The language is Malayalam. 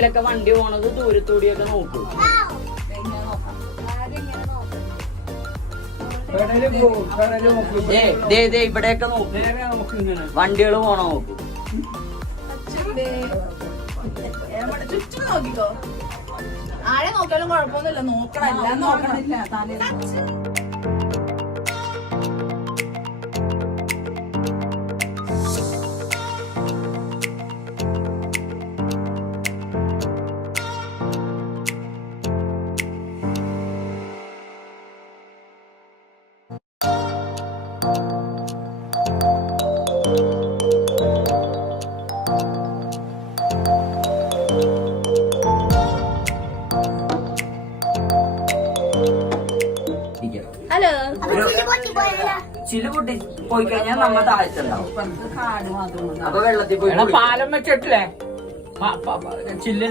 ഇതിലൊക്കെ വണ്ടി പോണത് ദൂരത്തൂടിയൊക്കെ നോക്കും. ഇവിടെയൊക്കെ നോക്കും, വണ്ടികൾ പോണ നോക്കും. ചുറ്റും നോക്കിക്കോ, ആരെ നോക്കിയാലും കുഴപ്പമൊന്നുമില്ല. നോക്കണം, എല്ലാം നോക്കണില്ല. ഹലോ, ചില് പൊട്ടി പോയി കഴിഞ്ഞാൽ നമ്മ താഴ്ത്തുണ്ടാവും. അപ്പൊ വെള്ളത്തിൽ പോയി പാലം വെച്ചിട്ടില്ലേ ചില്ല്